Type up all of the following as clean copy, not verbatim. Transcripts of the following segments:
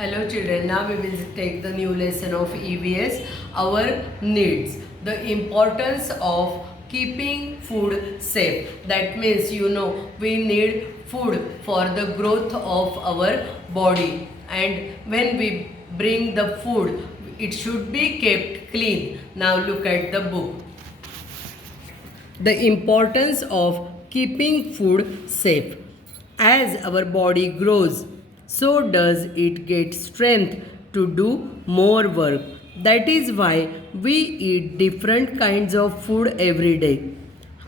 Hello children, now we will take the new lesson of EVS, our needs. The importance of keeping food safe. That means we need food for the growth of our body, and when we bring the food it should be kept clean. Now look at the book. The importance of keeping food safe. As our body grows, so does it get strength to do more work. That is why we eat different kinds of food every day.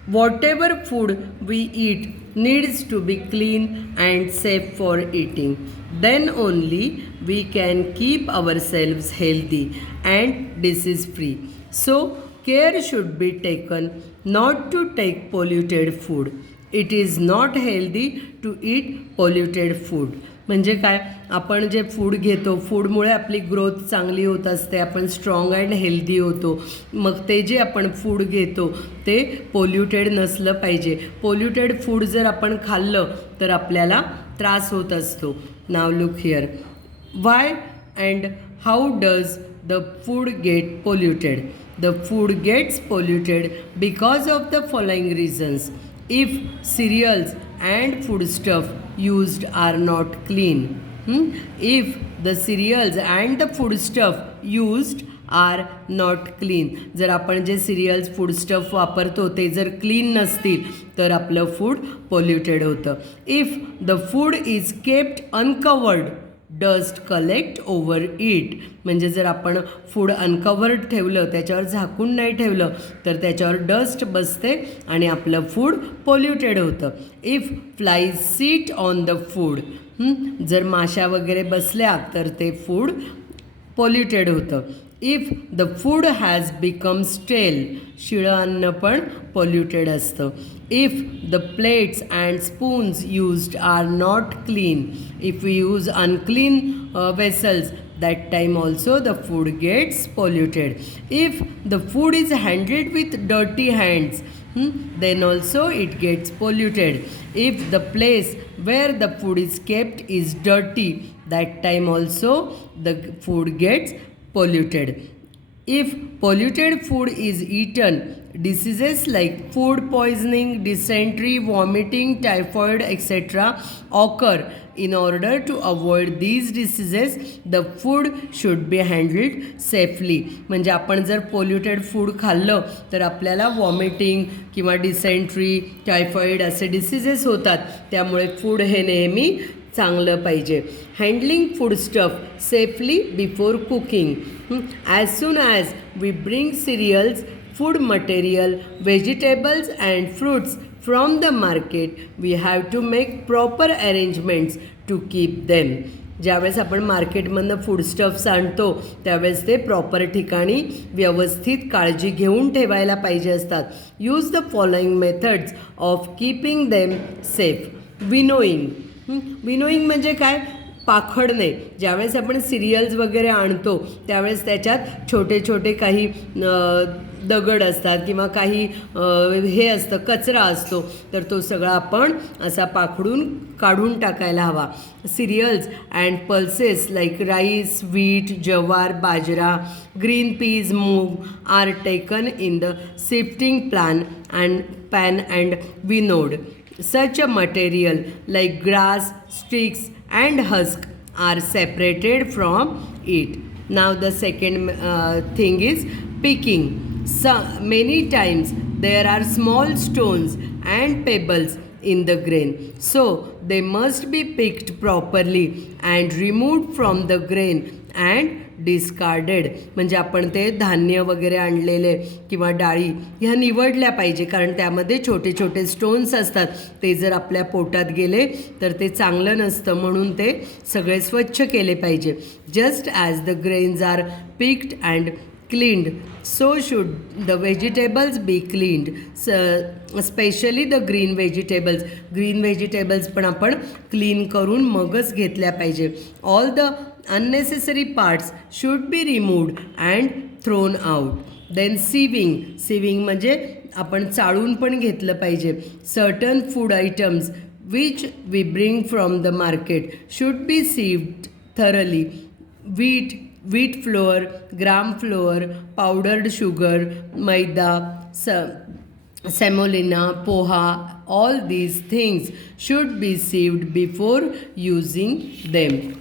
Whatever food we eat needs to be clean and safe for eating. Then only we can keep ourselves healthy and disease free. So, care should be taken not to take polluted food. It is not healthy to eat polluted food. म्हणजे काय, आपण जे food घेतो फूडमुळे आपली growth चांगली होत असते, आपण स्ट्रॉंग अँड हेल्दी होतो. मग ते जे आपण फूड घेतो ते पोल्युटेड नसलं पाहिजे. पोल्युटेड फूड जर आपण खाल्लं तर आपल्याला त्रास होत असतो. Now look here. Y and how does the food gate polluted? The food gets polluted because of the following reasons. If cereals and foodstuff used are not clean, if the cereals and the foodstuff used are not clean, जर आपण जे serials फूडस्टफ वापरतो ते जर clean नसतील तर आपलं food polluted होतं. If the food is kept uncovered, dust collect over it. म्हणजे जर आपण फूड अनकवर्ड ठेवलं, त्याच्यावर झाकून नाही ठेवलं तर त्याच्यावर डस्ट बसते आणि आपलं फूड पोल्युटेड होतं. If flies sit on the food, जर माशा वगैरे बसल्या तर ते फूड पोल्युटेड होतं. If the food has become stale, शिळं अन्न पण पोल्युटेड असतं. If the plates and spoons used are not clean, if we use unclean vessels, that time also the food gets polluted. If the food is handled with dirty hands, then also it gets polluted. If the place where the food is kept is dirty, that time also the food gets polluted. If polluted food is eaten, diseases like food poisoning, dysentery, vomiting, typhoid, etc. occur. In order to avoid these diseases, the food should be handled safely. म्हणजे आपण जर polluted food खाल्लं तर आपल्याला vomiting किंवा dysentery, typhoid असे diseases होतात. त्यामुळे फूड हे नेहमी चांगलं पाहिजे. Handling food stuff safely before cooking. As soon as we bring cereals, food material, vegetables and fruits from the market, we have to make proper arrangements to keep them. ज्यावेळेस आपण मार्केटमधनं फूडस्टफ्स आणतो त्यावेळेस ते प्रॉपर ठिकाणी व्यवस्थित काळजी घेऊन ठेवायला पाहिजे असतात. Use the following methods of keeping them safe. Winnowing. Winnowing म्हणजे काय? पाखडणे. ज्यावेळेस आपण सिरियल्स वगैरे आणतो त्यावेळेस त्याच्यात छोटे छोटे काही दगड असतात किंवा काही हे असतं, कचरा असतो, तर तो सगळा आपण असा पाखडून काढून टाकायला हवा. Cereals and pulses like rice, wheat, jowar, bajra, green peas, moong are taken in the sifting pan and winnowed. Such a material like grass, sticks and husk are separated from it. Now the second thing is picking. Many times there are small stones and pebbles in the grain, so they must be picked properly and removed from the grain and discarded. म्हणजे आपण ते धान्य वगैरे आणलेले किंवा डाळी ह्या निवडल्या पाहिजे, कारण त्यामध्ये छोटे छोटे स्टोन्स असतात. ते जर आपल्या पोटात गेले तर ते चांगलं नसतं, म्हणून ते सगळे स्वच्छ केले पाहिजे. Just as the grains are picked and cleaned, so should the vegetables be cleaned, especially the green vegetables. Green vegetables पण आपण क्लीन करून मगच घेतल्या पाहिजे. All the unnecessary parts should be removed and thrown out. Then sieving. Sieving म्हणजे आपण चाळून पण घेतलं पाहिजे. Certain food items which we bring from the market should be sieved thoroughly. Wheat flour, gram flour, powdered sugar, maida, semolina, poha, all these things should be sieved before using them.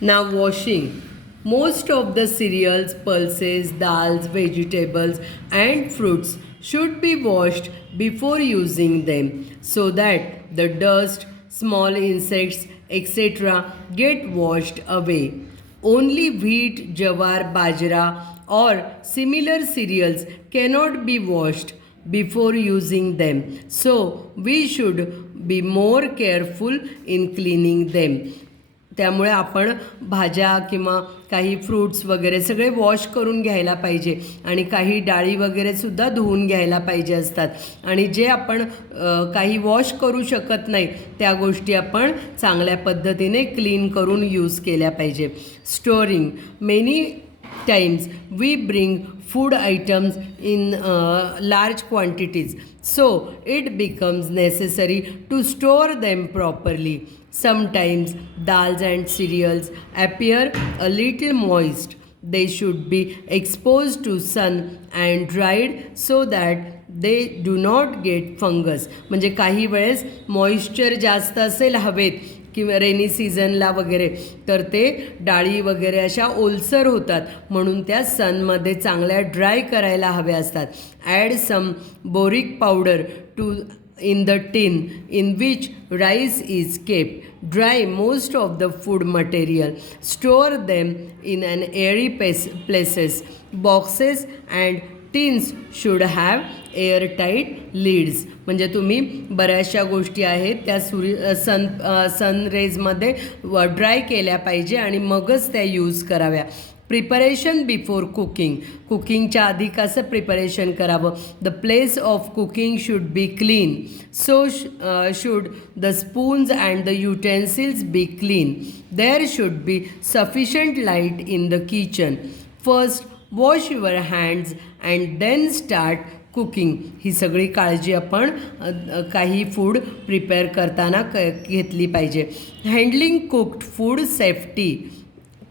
Now washing. Most of the cereals, pulses, dals, vegetables and fruits should be washed before using them so that the dust, small insects, etc. get washed away. Only wheat, jawar, bajra or similar cereals cannot be washed before using them. So we should be more careful in cleaning them. त्यामुळे आपण भाज्या किंवा काही fruits वगैरे सगळे wash करून घ्यायला पाहिजे आणि काही डाळी वगैरेसुद्धा धुवून घ्यायला पाहिजे असतात आणि जे आपण काही वॉश करू शकत नाही त्या गोष्टी आपण चांगल्या पद्धतीने क्लीन करून यूज केल्या पाहिजे. Storing. Many times we bring food items in large quantities, so it becomes necessary to store them properly. Sometimes dals and cereals appear a little moist. They should be exposed to sun and dried so that they do not get fungus. म्हणजे काही वेळेस moisture जास्त असेल हवेत किंवा rainy सीझनला वगैरे तर ते डाळी वगैरे अशा ओलसर होतात म्हणून त्या सनमध्ये चांगल्या ड्राय करायला हव्या असतात. Add some boric powder to in the tin in which rice is kept. Dry most of the food material. Store them in an airy places. Boxes and tins should have airtight lids. म्हणजे तुम्ही बऱ्याचशा गोष्टी आहेत त्या सनरेजमध्ये dry केल्या पाहिजे आणि मगच त्या यूज कराव्या. Preparation before cooking. कुकिंगच्या आधी कसं प्रिपरेशन करावं. The place of cooking should be clean. So should the spoons and the utensils be clean. There should be sufficient light in the kitchen. First wash your hands and then start cooking. ही सगळी काळजी आपण काही food prepare करताना घेतली पाहिजे. Handling cooked food safety.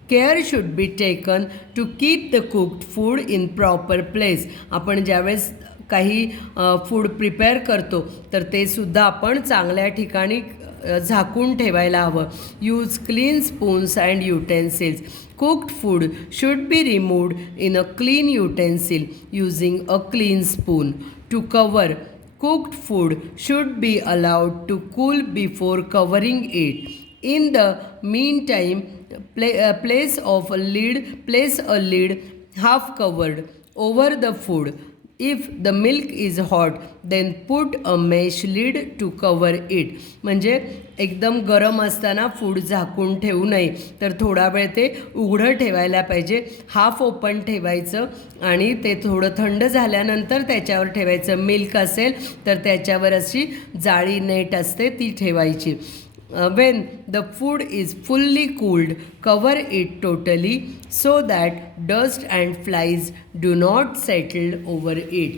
Care should be taken to keep the cooked food in proper place. आपण ज्यावेळेस काही फूड प्रिपेअर करतो तर ते सुद्धा आपण चांगल्या ठिकाणी झाकून ठेवायला हवं. Use clean spoons and utensils. Cooked food should be removed in a clean utensil using a clean spoon. To cover. Cooked food should be allowed to cool before covering it. In the meantime, place a lid half covered over the food. If the milk is hot, then put a mesh lid to cover it. म्हणजे एकदम गरम असताना food झाकून ठेवू नये तर थोडा वेळ ते उघडं ठेवायला पाहिजे. हाफ ओपन ठेवायचं आणि ते थोडं थंड झाल्यानंतर त्याच्यावर ठेवायचं. मिल्क असेल तर त्याच्यावर अशी जाळी नेट असते ती ठेवायची. When the food is fully cooled, cover it totally so that dust and flies do not settle over it.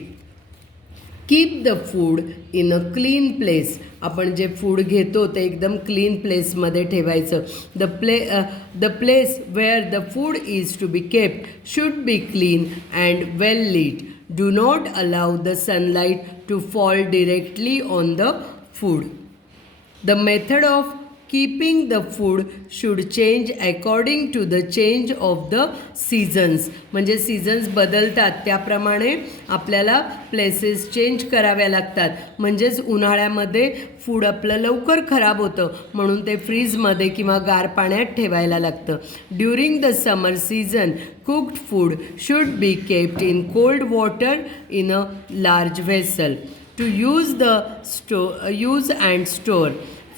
Keep the food in a clean place. आपण जे फूड घेतो ते एकदम क्लीन प्लेसमध्ये ठेवायचं. The place where the food is to be kept should be clean and well lit. Do not allow the sunlight to fall directly on the food. The method of keeping the food should change according to the change of the seasons. म्हणजे seasons बदलतात त्याप्रमाणे आपल्याला places change कराव्या लागतात. म्हणजेच उन्हाळ्यामध्ये food आपलं लवकर खराब होतं म्हणून ते फ्रीजमध्ये किंवा गार पाण्यात ठेवायला लागतं. During the summer season cooked food should be kept in cold water in a large vessel. To use and store.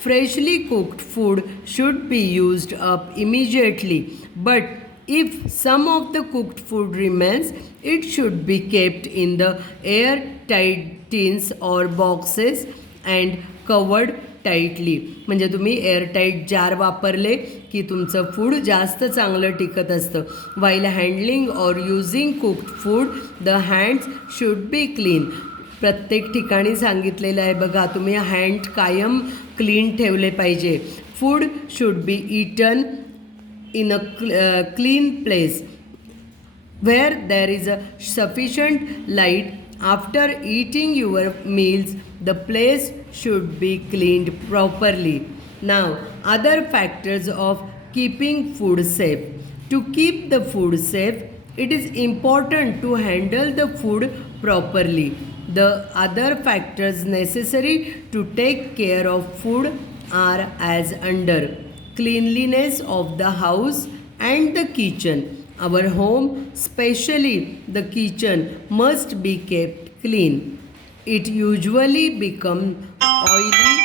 Freshly cooked food should be used up immediately, but if some of the cooked food remains, it should be kept in the airtight tins or boxes and covered tightly. म्हणजे तुम्ही airtight जार वापरले की तुमचं food जास्त चांगलं टिकत असतं. While handling or using cooked food, the hands should be clean. प्रत्येक ठिकाणी सांगितलेलं आहे बघा, तुम्ही हँड कायम क्लीन ठेवले पाहिजे. Food should be eaten in a clean place where there is a sufficient light. After eating your meals, the place should be cleaned properly. Now, other factors of keeping food safe. To keep the food safe, it is important to handle the food properly. The other factors necessary to take care of food are as under: cleanliness of the house and the kitchen. Our home, especially the kitchen, must be kept clean. It usually becomes oily